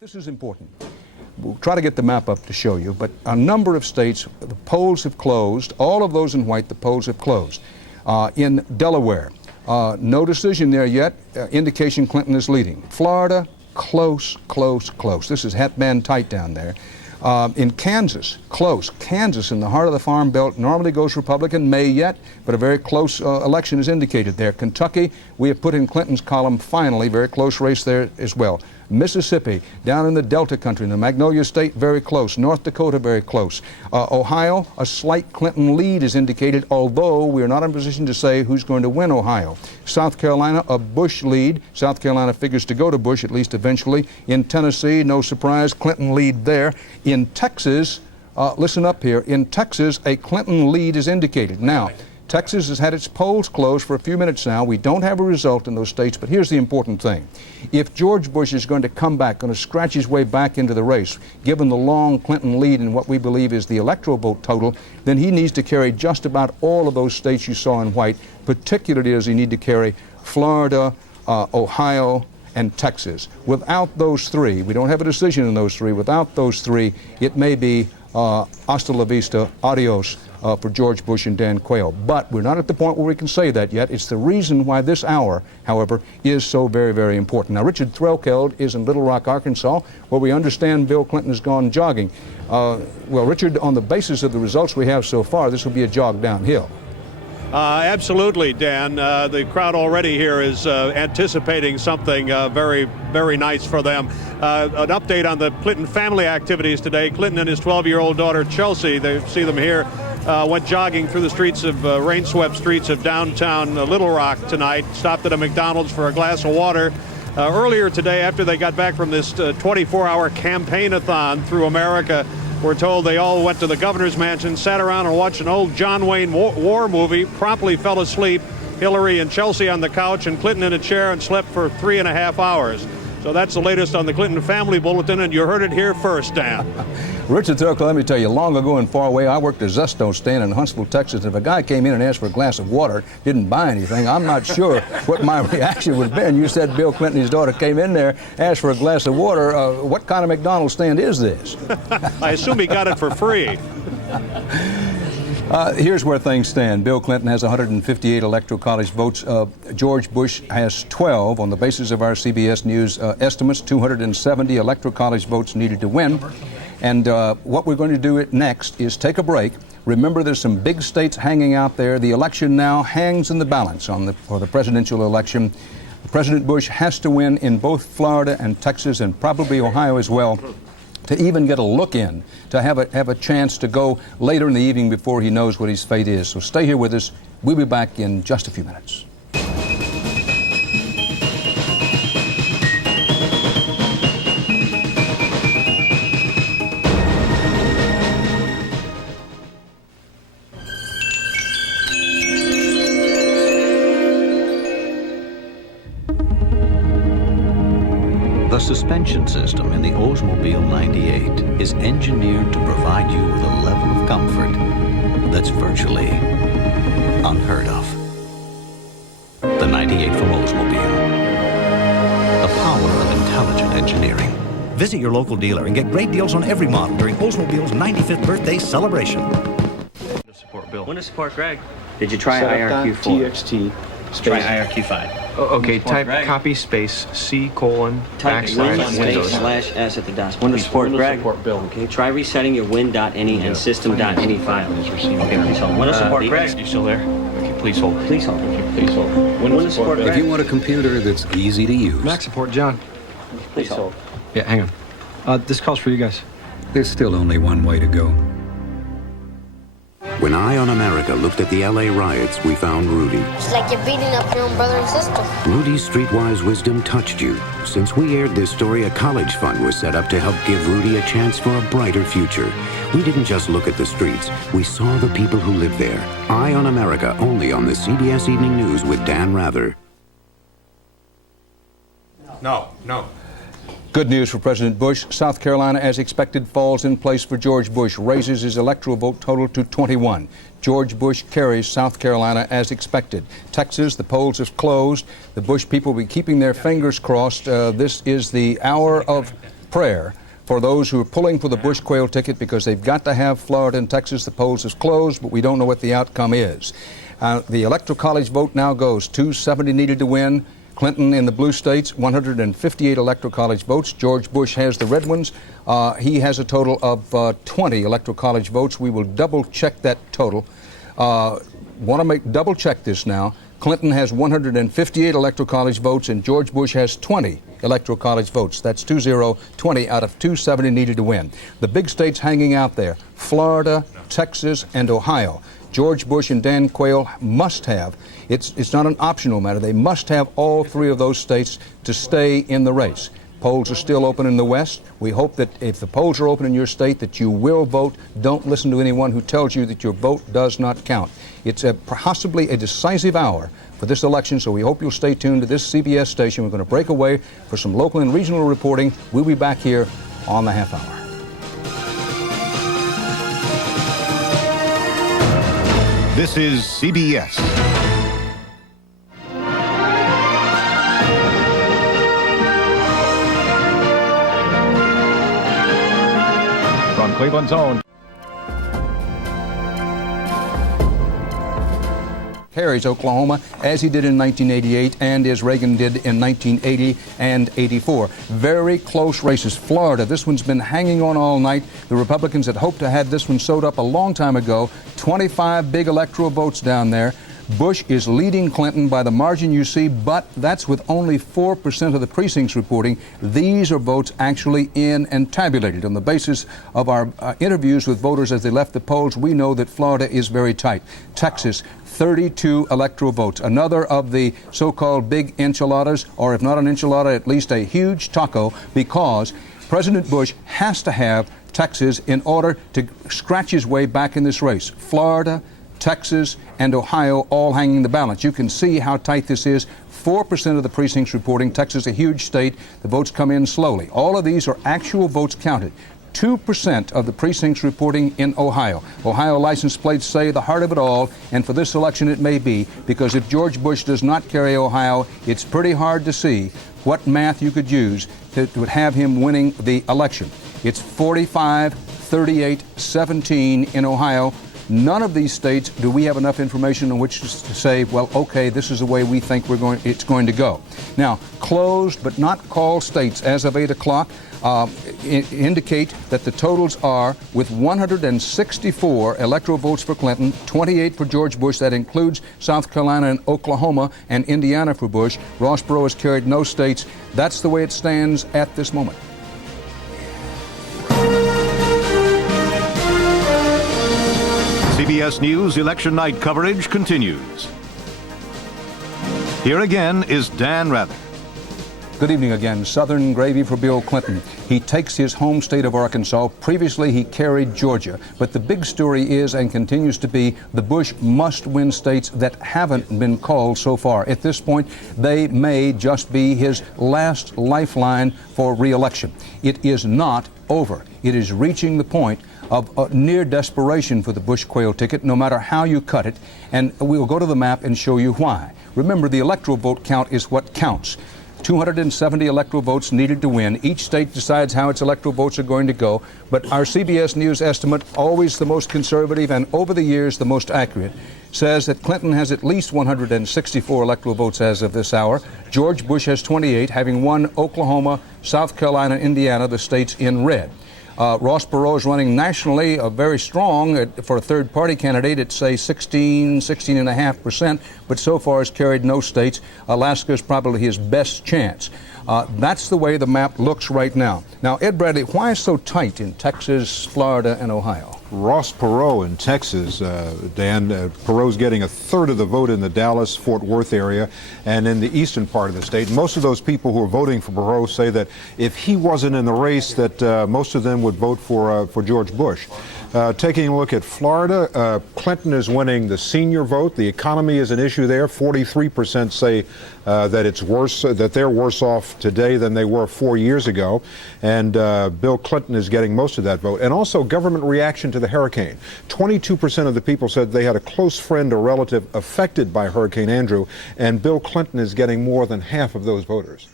This is important. We'll try to get the map up to show you, but a number of states, the polls have closed. All of those in white, the polls have closed. In Delaware, no decision there yet, indication Clinton is leading. Florida, close, close, close. This is hat-band tight down there. In Kansas, close. Kansas, in the heart of the Farm Belt, normally goes Republican, may yet, but a very close election is indicated there. Kentucky, we have put in Clinton's column finally, very close race there as well. Mississippi, down in the Delta country, in the Magnolia State, very close. North Dakota, very close. Ohio, a slight Clinton lead is indicated, although we are not in a position to say who's going to win Ohio. South Carolina, a Bush lead. South Carolina figures to go to Bush, at least eventually. In Tennessee, no surprise, Clinton lead there. In Texas, listen up here, in Texas, a Clinton lead is indicated. Now, Texas has had its polls closed for a few minutes now. We don't have a result in those states, but here's the important thing. If George Bush is going to come back, going to scratch his way back into the race, given the long Clinton lead in what we believe is the electoral vote total, then he needs to carry just about all of those states you saw in white, particularly does he need to carry Florida, Ohio, and Texas. Without those three, we don't have a decision in those three, without those three, it may be hasta la vista, adios, for George Bush and Dan Quayle. But we're not at the point where we can say that yet. It's the reason why this hour, however, is so very, very important. Now, Richard Threlkeld is in Little Rock, Arkansas, where we understand Bill Clinton has gone jogging. Well, Richard, on the basis of the results we have so far, this will be a jog downhill. Absolutely, Dan. The crowd already here is anticipating something very, very nice for them. An update on the Clinton family activities today. Clinton and his 12-year-old daughter, Chelsea, they see them here, went jogging through the streets of rain-swept streets of downtown Little Rock tonight, stopped at a McDonald's for a glass of water. Earlier today, after they got back from this 24-hour campaign-a-thon through America, we're told they all went to the governor's mansion, sat around and watched an old John Wayne war movie, promptly fell asleep. Hillary and Chelsea on the couch and Clinton in a chair, and slept for 3.5 hours. So that's the latest on the Clinton Family Bulletin, and you heard it here first, Dan. Richard Thurkel, let me tell you, long ago and far away, I worked a Zesto stand in Huntsville, Texas. If a guy came in and asked for a glass of water, didn't buy anything, I'm not sure what my reaction would have been. You said Bill Clinton and his daughter came in there, asked for a glass of water. What kind of McDonald's stand is this? I assume he got it for free. Here's where things stand. Bill Clinton has 158 Electoral College votes. George Bush has 12. On the basis of our CBS News estimates, 270 Electoral College votes needed to win. And what we're going to do next is take a break. Remember, there's some big states hanging out there. The election now hangs in the balance for the presidential election. President Bush has to win in both Florida and Texas, and probably Ohio as well, to even get a look in, to have a chance to go later in the evening before he knows what his fate is. So stay here with us. We'll be back in just a few minutes. The suspension system in the Oldsmobile 98 is engineered to provide you with a level of comfort that's virtually unheard of. The 98 from Oldsmobile. The power of intelligent engineering. Visit your local dealer and get great deals on every model during Oldsmobile's 95th birthday celebration. To support Bill. Want to support Greg? Did you try IRQ4? TXT. Try IRQ5. Okay, type copy space C colon Type backslash Windows. /S at the DOS. Want to support Greg? Support Bill. Okay, try resetting your win.ini and system.ini file. Okay, please hold. Want to support Greg? You still there? Okay, please hold. Please hold. Okay, please hold. Want to support Greg? If you want a computer that's easy to use, Mac support, John. Please hold. Yeah, hang on. This call's for you guys. there's still only one way to go. When Eye on America looked at the LA riots, we found Rudy. It's like you're beating up your own brother and sister. Rudy's streetwise wisdom touched you. Since we aired this story, a college fund was set up to help give Rudy a chance for a brighter future. We didn't just look at the streets. We saw the people who live there. Eye on America, only on the CBS Evening News with Dan Rather. No. Good news for President Bush. South Carolina, as expected, falls in place for George Bush, raises his electoral vote total to 21. George Bush carries South Carolina as expected. Texas, the polls have closed. The Bush people will be keeping their fingers crossed. This is the hour of prayer for those who are pulling for the Bush Quayle ticket, because they've got to have Florida and Texas. The polls is closed, but we don't know what the outcome is. The Electoral College vote now goes 270 needed to win. Clinton in the blue states, 158 Electoral College votes. George Bush has the red ones. He has a total of 20 Electoral College votes. We will double check that total. Want to double check this now. Clinton has 158 Electoral College votes, and George Bush has 20 Electoral College votes. That's 20 out of 270 needed to win. The big states hanging out there, Florida, Texas, and Ohio. George Bush and Dan Quayle must have, it's not an optional matter, they must have all three of those states to stay in the race. Polls are still open in the West. We hope that if the polls are open in your state that you will vote. Don't listen to anyone who tells you that your vote does not count. It's possibly a decisive hour for this election, so we hope you'll stay tuned to this CBS station. We're going to break away for some local and regional reporting. We'll be back here on the half hour. This is CBS. From Cleveland's own. Carries Oklahoma, as he did in 1988 and as Reagan did in 1980 and 84. Very close races. Florida, this one's been hanging on all night. The Republicans had hoped to have this one sewed up a long time ago. 25 big electoral votes down there. Bush is leading Clinton by the margin you see, but that's with only 4% of the precincts reporting. These are votes actually in and tabulated. On the basis of our interviews with voters as they left the polls, we know that Florida is very tight. Texas, 32 electoral votes. Another of the so-called big enchiladas, or if not an enchilada, at least a huge taco, because President Bush has to have Texas in order to scratch his way back in this race. Florida, Texas, and Ohio all hanging the balance. You can see how tight this is. 4% of the precincts reporting. Texas, a huge state. The votes come in slowly. All of these are actual votes counted. 2% of the precincts reporting in Ohio. Ohio license plates say the heart of it all, and for this election it may be, because if George Bush does not carry Ohio, it's pretty hard to see what math you could use that would have him winning the election. It's 45, 38, 17 in Ohio. None of these states do we have enough information on which to say, well, okay, this is the way we think it's going to go. Now, closed but not called states as of 8 o'clock indicate that the totals are, with 164 electoral votes for Clinton, 28 for George Bush. That includes South Carolina and Oklahoma and Indiana for Bush. Ross Perot has carried no states. That's the way it stands at this moment. CBS News election night coverage continues. Here again is Dan Rather. Good evening again. Southern gravy for Bill Clinton. He takes his home state of Arkansas. Previously, he carried Georgia. But the big story is and continues to be the Bush must win states that haven't been called so far. At this point, they may just be his last lifeline for re-election. It is not over. It is reaching the point of near desperation for the Bush Quayle ticket, no matter how you cut it. And we'll go to the map and show you why. Remember, the electoral vote count is what counts. 270 electoral votes needed to win. Each state decides how its electoral votes are going to go, but our CBS News estimate, always the most conservative and over the years the most accurate, says that Clinton has at least 164 electoral votes as of this hour. George Bush has 28, having won Oklahoma, South Carolina, Indiana, the states in red. Ross Perot is running nationally very strong for a third-party candidate at, say, 16.5%, but so far has carried no states. Alaska is probably his best chance. That's the way the map looks right now. Now, Ed Bradley, why is it so tight in Texas, Florida, and Ohio? Ross Perot in Texas, Dan. Perot's getting a third of the vote in the Dallas-Fort Worth area and in the eastern part of the state. Most of those people who are voting for Perot say that if he wasn't in the race, that most of them would vote for George Bush. Taking a look at Florida, Clinton is winning the senior vote. The economy is an issue there. 43% say that it's worse, that they're worse off today than they were 4 years ago. And Bill Clinton is getting most of that vote. And also government reaction to the hurricane. 22% of the people said they had a close friend or relative affected by Hurricane Andrew, and Bill Clinton is getting more than half of those voters.